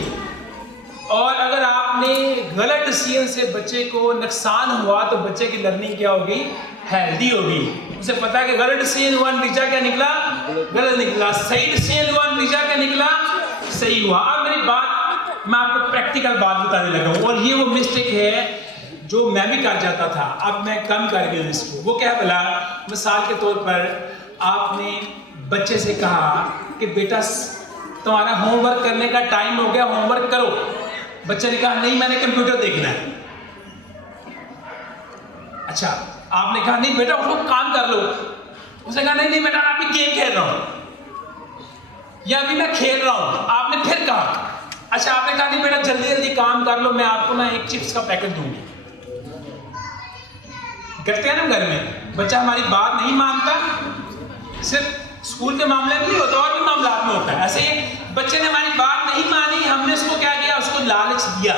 اور اگر آپ نے غلط ڈیسیژن سے بچے کو نقصان ہوا تو بچے کی لرننگ کیا ہوگی, ہیلدی ہوگی. اسے پتا ہے کہ غلط ڈیسیژن ہوا, نتیجہ کیا نکلا, غلط نکلا. صحیح ڈیسیژن ہوا, نتیجہ کیا نکلا, صحیح ہوا. اب میری بات میں آپ کو پریکٹیکل بات بتانے لگا ہوں, اور یہ وہ مسٹیک ہے جو میں بھی کر جاتا تھا, اب میں کم کر گیا ہوں اس کو. وہ کیا بلا, مثال کے طور پر آپ نے بچے سے کہا کہ بیٹا تمہارا ہوم ورک کرنے کا ٹائم ہو گیا, ہوم ورک کرو. بچے نے کہا نہیں میں نے کمپیوٹر دیکھنا ہے. اچھا آپ نے کہا نہیں بیٹا اٹھو کام کر لو. اس نے کہا نہیں بیٹا ابھی گیم کھیل رہا ہوں, یا ابھی میں کھیل رہا ہوں. آپ نے پھر کہا, اچھا آپ نے کہا نہیں بیٹا جلدی جلدی کام کر لو, میں آپ کو نا ایک چپس کا پیکٹ دوں گی. کرتے ہیں نا گھر میں, بچہ ہماری بات نہیں مانتا, صرف اسکول کے معاملے میں نہیں ہوتا, اور بھی معاملات میں ہوتا ہے. ایسے ہی بچے نے ہماری بات نہیں مانی, ہم نے اس کو کیا کیا, اس کو لالچ دیا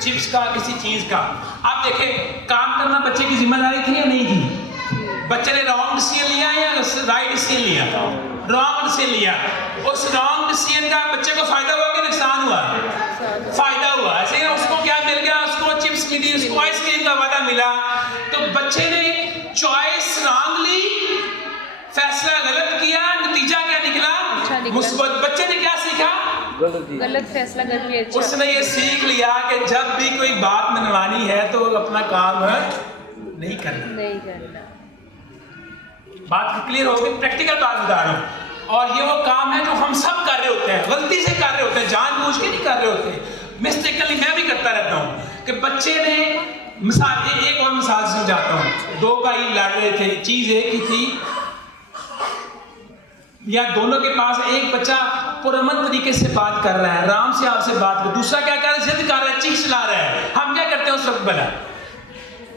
چپس کا, کسی چیز کا. آپ دیکھیں کام کرنا بچے کی ذمہ داری تھی یا نہیں تھی؟ بچے نے رانگ ڈیسیژن لیا یا رائٹ ڈیسیژن لیا, رانگ ڈیسیژن لیا. اس رانگ ڈیسیژن کا بچے کو فائدہ ہوا کہ نقصان ہوا, فائدہ ہوا. ایسے ہی اس کو کیا مل گیا, اس کو چپس ملی, اس کو آئس کریم کا وعدہ ملا. تو بچے نے چوائس رانگ لی, فیصلہ غلط کیا, نتیجہ کیا نکلا, مثبت. بچے نے کیا سیکھا, غلط فیصلہ کر کے اس نے یہ سیکھ لیا کہ جب بھی کوئی بات منوانی ہے تو اپنا کام نہیں کرنا. بات کلیئر ہوگی, پریکٹیکل بات بتا رہا ہوں. اور یہ وہ کام ہے جو ہم سب کر رہے ہوتے ہیں, غلطی سے کر رہے ہوتے ہیں, جان بوجھ کے نہیں کر رہے ہوتے, مسٹیکلی میں بھی کرتا رہتا ہوں. کہ بچے نے مثال, ایک اور مثال سمجھاتا ہوں. 2 بھائی لڑ رہے تھے, چیز ایک ہی تھی, یا دونوں کے پاس ایک بچہ پرامن طریقے سے بات کر رہا ہے, آرام سے آپ سے بات کر, دوسرا کیا کر رہا ہے, ضد کر رہا ہے, چیخ چلا رہا ہے. ہم کیا کرتے ہیں اس وقت بنا,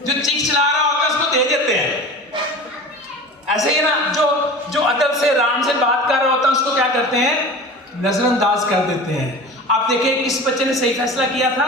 جو چیخ چلا رہا ہوتا ہے اس کو دے دیتے ہیں. ایسے ہی نا جو ادب سے آرام سے بات کر رہا ہوتا ہے اس کو کیا کرتے ہیں, نظر انداز کر دیتے ہیں. آپ دیکھیں کس بچے نے صحیح فیصلہ کیا تھا,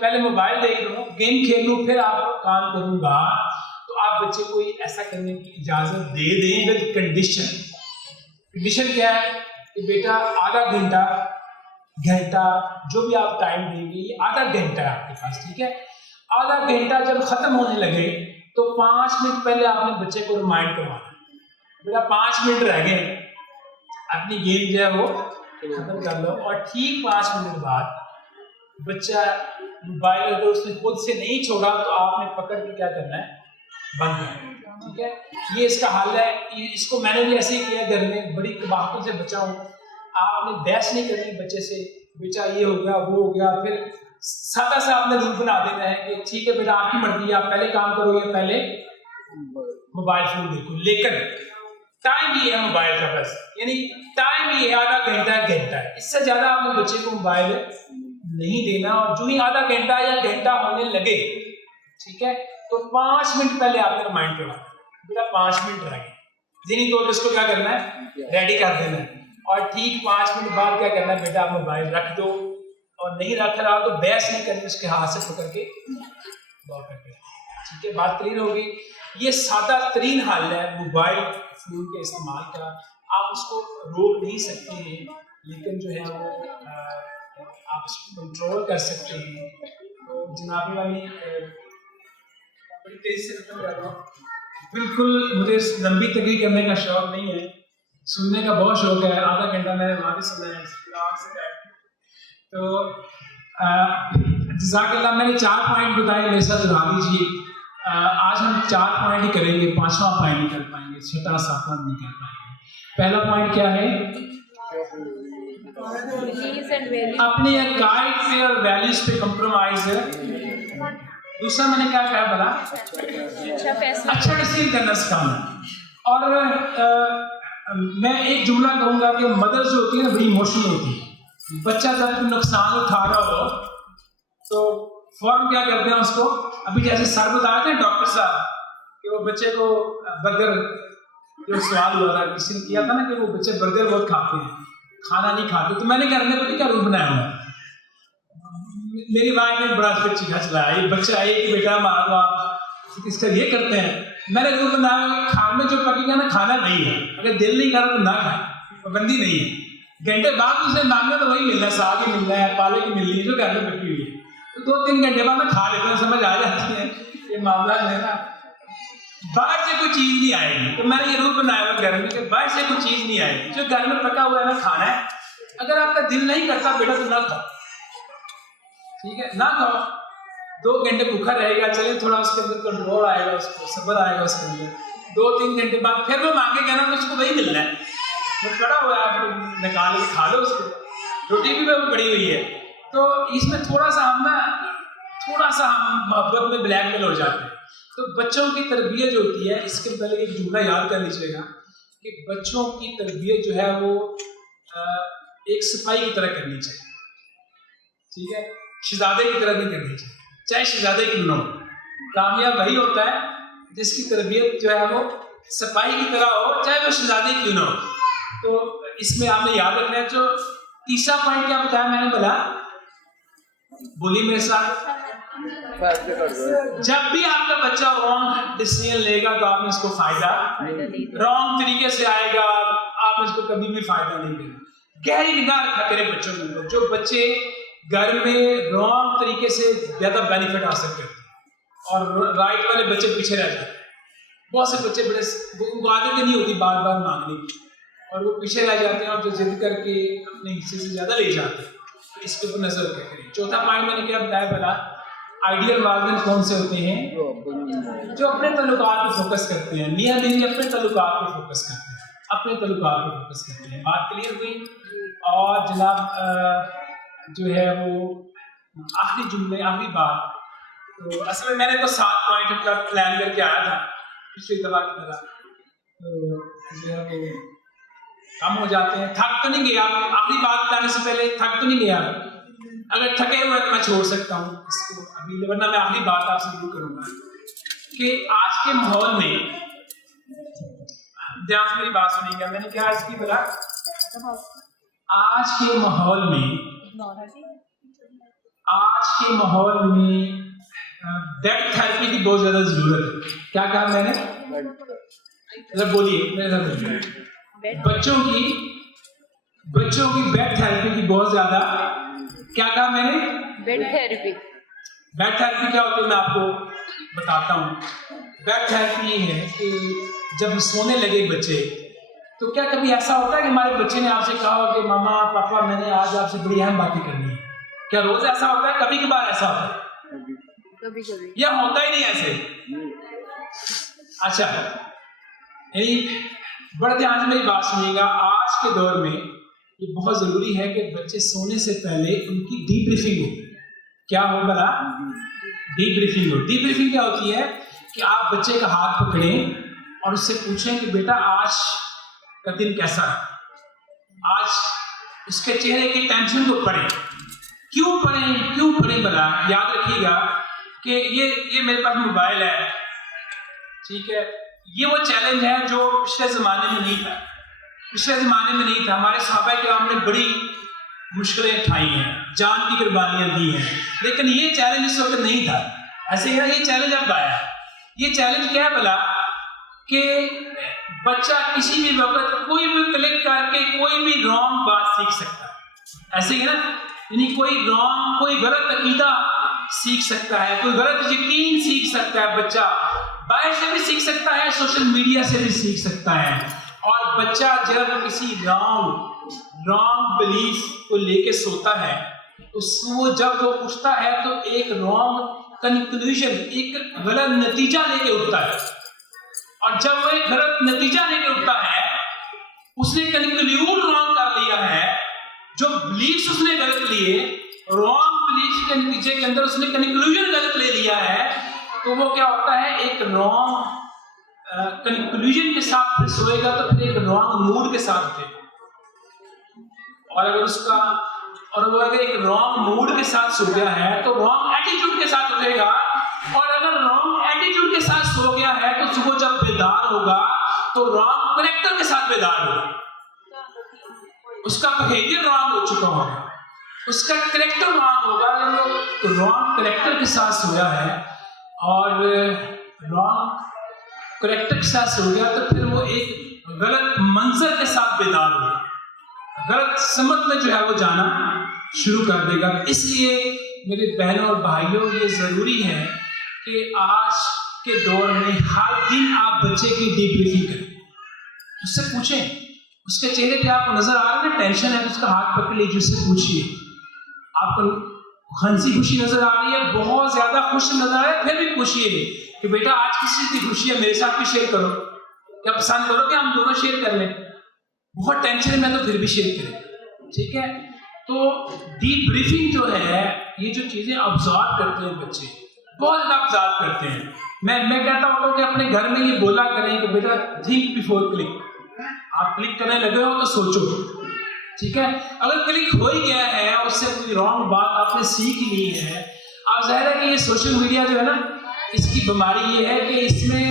پہلے موبائل دیکھ لوں, گیم کھیل لوں, پھر آپ کام کروں گا, تو آپ بچے کو ایسا کرنے کی اجازت دے دیں ود کنڈیشن. کنڈیشن کیا ہے کہ بیٹا آدھا گھنٹہ جو بھی آپ ٹائم دیں گے, یہ آدھا گھنٹہ ہے آپ کے پاس, ٹھیک ہے. آدھا گھنٹہ جب ختم ہونے لگے تو 5 منٹ پہلے آپ نے بچے کو ریمائنڈ کروانا, بیٹا 5 منٹ رہ گئے, اپنی گیم جو ہے وہ ختم کر لو. اور ٹھیک 5 منٹ بعد بچہ موبائل اگر اس نے خود سے نہیں چھوڑا تو آپ نے پکڑ کے کیا کرنا ہے, بند کرنا, ٹھیک ہے. یہ اس کا حل ہے. اس کو میں نے بھی ایسے ہی کیا گھر میں, بڑی قباحتوں سے بچا ہوں. آپ نے بحث نہیں کرنی بچے سے, بیٹا یہ ہو گیا وہ ہو گیا, پھر سادہ سا آپ نے رول بنا دینا ہے کہ ٹھیک ہے بیٹا آپ کی مرضی ہے, آپ پہلے کام کرو یا پہلے موبائل فون دیکھو. لیکن ٹائم یہ ہے موبائل کا, بس یعنی ٹائم یہ ہے آدھا گھنٹہ ہے. اس سے زیادہ آپ نے بچے کو موبائل نہیں دینا. اور جو ہی آدھا گھنٹہ یا گھنٹہ ہونے لگے, ٹھیک ہے, تو 5 منٹ پہلے آپ نے ریمائنڈ کروانا, بیٹا 5 منٹ رہ گئے, ذہنی طور پہ اس کو کیا کرنا ہے, ریڈی کر دینا ہے. اور ٹھیک 5 منٹ بعد کیا کرنا ہے, بیٹا آپ موبائل رکھ دو, اور نہیں رکھ رہا تو بحث نہیں کرنی, اس کے ہاتھ سے پکڑ کے دور کر کے, ٹھیک ہے. بات کلیئر ہوگی. یہ سادہ ترین حل ہے موبائل فون کے استعمال کا. آپ اس کو روک نہیں سکتے ہیں, لیکن جو ہے وہ آپ اس کو کنٹرول کر سکتے ہیں. تو جناب والی بڑی تیزی سے ختم کر رہا ہوں. بالکل مجھے لمبی تقریر کرنے کا شوق نہیں ہے, سننے کا بہت شوق ہے. آدھا گھنٹہ میں نے وہاں بھی سنا ہے آپ سے بیٹھ کے. تو جزاک اللہ. میں نے 4 پوائنٹ بتائے, میرے ساتھ دہرا دیجیے. آج ہم 4 پوائنٹ ہی کریں گے, 5واں پوائنٹ نہیں کر پائیں گے, 6واں 7واں نہیں کر پائیں گے. پہلا پوائنٹ کیا ہے, اپنے عقائد پہ اور ویلیوز پہ کمپرومائز. دوسرا میں نے کیا کہا بلا, اچھا ڈیسیژن کرنا سکھانا. اور میں ایک جملہ کہوں گا کہ مدرس جو ہوتی ہے نا بڑی ایموشنل ہوتی ہے. بچہ جب کوئی نقصان اٹھا رہا ہو تو فوراً کیا کرتے ہیں اس کو, ابھی جیسے سر بتا تھے ڈاکٹر صاحب کہ وہ بچے کو برگر, جو سوال ہوا تھا کسی نے کیا تھا نا کہ وہ بچے برگر بہت کھاتے ہیں, کھانا نہیں کھاتے. تو میں نے گھر میں پتہ کیا رول بنایا ہوا ہے, میری وائف نے بڑا پھر چیخا چلایا, یہ بچہ آئے کہ بیٹا مار دو آپ, اس کا یہ کرتے ہیں. میں نے رول بنایا ہوا کہ کھانے جو پکے گا نا کھانا نہیں ہے, اگر دل نہیں کر رہا تو نہ کھائے, پابندی نہیں ہے. گھنٹے بعد اسے مانگنا تو وہی ملنا ہے, ساگ ہی ملنا ہے, پالک ہی ملنی ہے جو گھر میں پکی ہوئی ہے. تو 2-3 گھنٹے بعد میں کھا لیتا ہوں, سمجھ آ جاتی ہے یہ معاملہ جو ہے نا. باہر سے کوئی چیز نہیں آئے گی. تو میں نے یہ رول بنایا ہوا گھر میں کہ باہر سے کوئی چیز نہیں آئے گی, جو گھر میں پکا ہوا ہے نا کھانا ہے. اگر آپ کا دل نہیں کرتا بیٹا تو نہ کھاؤ, ٹھیک ہے, نہ کھاؤ. 2 گھنٹے بھوکا رہے گا, چلے تھوڑا اس کے اندر کنٹرول آئے گا, اس کو صبر آئے گا اس کے اندر. 2-3 گھنٹے بعد پھر وہ مانگے گا نا تو اس کو وہی ملنا ہے. وہ کھڑا ہوا ہے, آپ نکال کے کھا لو اس کو, روٹی بھی پڑی ہوئی ہے. تو اس میں تھوڑا سا ہم محبت میں بلیک میل ہو جاتے ہیں. تو بچوں کی تربیت جو ہوتی ہے, اس کے پہلے ایک جملہ یاد کر لیجیے گا کہ بچوں کی تربیت جو ہے وہ ایک سپاہی کی طرح کرنی چاہیے, ٹھیک ہے, شہزادے کی طرح نہیں کرنی چاہیے. چاہے شہزادے کیوں نہ ہو, کامیاب وہی ہوتا ہے جس کی تربیت جو ہے وہ سپاہی کی طرح ہو, چاہے وہ شہزادے کیوں نہ ہو. تو اس میں آپ نے یاد رکھنا ہے. جو تیسرا پوائنٹ کیا بتایا میں نے, بولا بولی میرے ساتھ, جب بھی آپ کا بچہ رانگ ڈیسیژن لے گا تو آپ نے اس کو فائدہ, رانگ طریقے سے آئے گا آپ نے اس کو کبھی بھی فائدہ نہیں دینا. گہری نگاہ رکھا کرے بچوں کے اوپر. جو بچے گھر میں رانگ طریقے سے زیادہ بینیفٹ حاصل کرتے ہیں اور رائٹ والے بچے پیچھے رہ جاتے ہیں. بہت سے بچے بڑے عادت نہیں ہوتی بار بار مانگنے کی, اور وہ پیچھے رہ جاتے ہیں اور جو ضد کر کے اپنے حصے سے زیادہ لے جاتے ہیں. اس کے اوپر نظر رکھا کریں. چوتھا پوائنٹ میں نے کیا بتایا, بلا آئیڈیل والدین کون سے ہوتے ہیں, جو اپنے تعلقات پہ فوکس کرتے ہیں. میاں بیوی اپنے تعلقات پہ فوکس کرتے ہیں, اپنے تعلقات پہ فوکس کرتے ہیں. بات کلیئر ہوئی. اور جناب جو ہے وہ آخری جملے, آخری بات, تو اصل میں نے تو 7 پوائنٹ کا پلان کر کے آیا تھا پچھلی دفعہ کی طرح. تو جو ہے وہ کم ہو جاتے ہیں. تھک تو نہیں گیا آپ, آخری بات بتانے سے پہلے تھک تو نہیں گیا, اگر تھکے ہوئے تو میں چھوڑ سکتا ہوں اس کو ابھی, ورنہ میں آخری بات آپ سے ضرور کروں گا کہ آج کے ماحول میں, دھیان سے میری بات سنیے گا, میں نے کیا عرض کی بلا آج کے ماحول میں بیڈ تھراپی کی بہت زیادہ ضرورت ہے. کیا کہا میں نے؟ بولیے میرے ساتھ. بچوں کی بیڈ تھراپی کی بہت زیادہ. کیا کہا میں نے؟ Bed therapy. بیڈ تھراپی کیا ہوتی ہے میں آپ کو بتاتا ہوں. بیڈ تھراپی یہ ہے کہ جب سونے لگے بچے تو کیا کبھی ایسا ہوتا ہے کہ ہمارے بچے نے آپ سے کہا ہو کہ ماما پاپا میں نے آج آپ سے بڑی اہم باتیں کرنی ہے؟ کیا روز ایسا ہوتا ہے؟ کبھی کبھار ایسا ہوتا ہے؟ کبھی یا ہوتا ہی نہیں ایسے؟ اچھا یعنی بڑے دھیان سے میری بات سنیے گا. آج کے دور میں یہ بہت ضروری ہے کہ بچے سونے سے پہلے ان کی ڈی بریفنگ ہو. کیا ہو بلا؟ ڈی بریفنگ ہو. ڈی بریفنگ کیا ہوتی ہے کہ آپ بچے کا ہاتھ پکڑیں اور اس سے پوچھیں کہ بیٹا آج کا دن کیسا ہے. آج اس کے چہرے کی ٹینشن کو پڑھیں. کیوں پڑھیں بلا؟ یاد رکھیے گا کہ یہ میرے پاس موبائل ہے, ٹھیک ہے, یہ وہ چیلنج ہے جو پچھلے زمانے میں نہیں تھا. ہمارے صحابہ کرام نے بڑی مشکلیں اٹھائی ہیں, جان کی قربانیاں دی ہیں, لیکن یہ چیلنج اس وقت نہیں تھا. ایسے ہی یہ چیلنج اب آیا. یہ چیلنج کیا ہے بلا کہ بچہ کسی بھی وقت کوئی بھی کلک کر کے کوئی بھی رانگ بات سیکھ سکتا ہے. ایسے ہی نا, یعنی کوئی غلط عقیدہ سیکھ سکتا ہے, کوئی غلط یقین سیکھ سکتا ہے. بچہ باہر سے بھی سیکھ سکتا ہے, سوشل میڈیا سے بھی سیکھ سکتا ہے. اور بچہ جب کسی رانگ بلیف کو لے کے سوتا ہے تو وہ جب وہ اٹھتا ہے تو ایک رانگ کنکلوژن, ایک غلط نتیجہ لے کے اٹھتا ہے. اور جب وہ ایک غلط نتیجہ لے کے اٹھتا ہے, اس نے کنکلوڈ رانگ کر لیا ہے. جو بلیفز اس نے غلط لیے, رانگ بلیفز کے نتیجے کے اندر اس نے کنکلوژن غلط لے لیا ہے, تو وہ کیا ہوتا ہے ایک رانگ کنکلوژن کے ساتھ پھر سوئے گا تو پھر ایک رانگ موڈ کے ساتھ اٹھے گا. اور اگر وہ ایک رانگ موڈ کے ساتھ سو گیا ہے تو رانگ ایٹیٹیوڈ کے ساتھ اٹھے گا. اور اگر رانگ ایٹیٹیوڈ کے ساتھ سو گیا ہے تو صبح جب بیدار ہوگا تو رانگ کریکٹر کے ساتھ بیدار ہوگا. اس کا بہیویئر رانگ ہو چکا ہوگا, اس کا کریکٹر رانگ ہوگا. تو رانگ کریکٹر کے ساتھ سویا ہے اور رانگ کریکٹر کے ساتھ سو گیا تو پھر وہ ایک غلط منظر کے ساتھ بیدار ہوگا, غلط سمت میں جو ہے وہ جانا شروع کر دے گا. اس لیے میرے بہنوں اور بھائیوں یہ ضروری ہے کہ آج کے دور میں ہر دن آپ بچے کی ڈی بریفنگ کریں. اس سے پوچھیں, اس کے چہرے پہ آپ کو نظر آ رہا ہے نا ٹینشن ہے, اس کا ہاتھ پکڑ لیجیے, اس سے پوچھیے. آپ کو ہنسی خوشی نظر آ رہی ہے, بہت زیادہ خوش نظر آ رہا ہے, پھر بھی پوچھیے کہ بیٹا آج کس چیز کی خوشی ہے, میرے ساتھ بھی شیئر کرو. کیا پسند کرو کہ ہم دونوں شیئر کر لیں؟ بہت ٹینشن میں تو پھر بھی شیئر کریں, ٹھیک ہے. تو ڈیپ بریفنگ جو ہے, یہ جو چیزیں آبزرو کرتے ہیں بچے, بہت زیادہ آبزرو کرتے ہیں. میں کہتا ہوں کہ اپنے گھر میں یہ بولا کریں کہ بیٹا تھنک بیفور کلک. آپ کلک کرنے لگے ہو تو سوچو, ٹھیک ہے. اگر کلک ہو ہی گیا ہے, اس سے کوئی رانگ بات آپ نے سیکھ لی ہے, آپ ظاہر ہے کہ یہ سوشل میڈیا جو ہے نا, اس کی بیماری یہ ہے کہ اس میں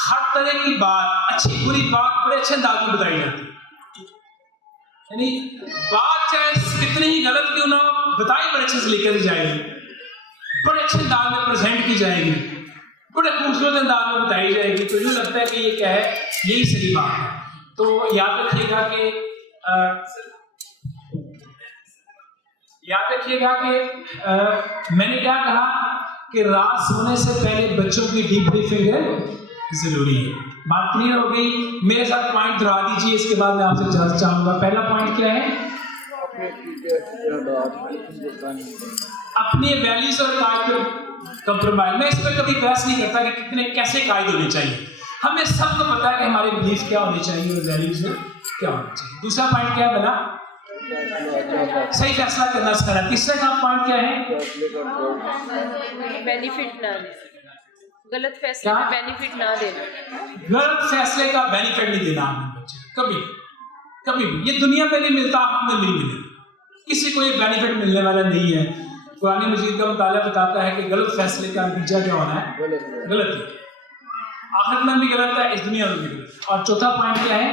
ہر طرح کی بات, اچھی بری بات بڑے اچھے انداز میں بتائی جاتی ہے. یعنی بات چاہے کتنی ہی غلط کیوں نہ بتائی بڑے اچھے سے لے کر جائے گی, بڑے اچھے انداز میں پریزنٹ کی جائے گی, بڑے خوبصورت انداز میں بتائی جائے گی. تو یوں لگتا ہے کہ یہ کیا ہے, یہی صحیح بات ہے. تو یاد رکھیے گا کہ میں نے کیا کہا کہ رات سونے سے پہلے بچوں کی ڈیپ بریفنگ ضروری ہے. بات کلیئر ہو گئی؟ میرے ساتھ پوائنٹ دہرا دیجیے, اس کے بعد میں آپ سے جاننا چاہوں گا. پہلا پوائنٹ کیا ہے؟ اپنے ویلیوز اور قائد پر کمپرومائز. میں اس پہ کبھی بحث نہیں کرتا کہ کتنے کیسے قائد ہونے چاہیے. ہمیں سب کو پتا ہے کہ ہمارے بلیف کیا ہونے چاہیے اور ویلیوز کیا ہونے چاہیے. دوسرا پوائنٹ کیا ہے بنا؟ صحیح فیصلہ کرنا سکھانا. تیسرا کا پوائنٹ کیا ہے؟ بینیفٹ نہ دینا, غلط فیصلے میں بینیفٹ نہ دینا. غلط فیصلے کا بینیفٹ نہیں دینا اپنے بچے کبھی بھی. یہ دنیا میں نہیں ملتا, آپ میں نہیں ملے, کسی کو یہ بینیفٹ ملنے والا نہیں ہے. قرآن مجید کا مطالعہ بتاتا ہے کہ غلط فیصلے کا نتیجہ کیا ہونا ہے؟ غلط ہے. آخرت میں بھی غلط ہے, اس دنیا میں بھی غلط ہے. اور چوتھا پوائنٹ کیا ہے؟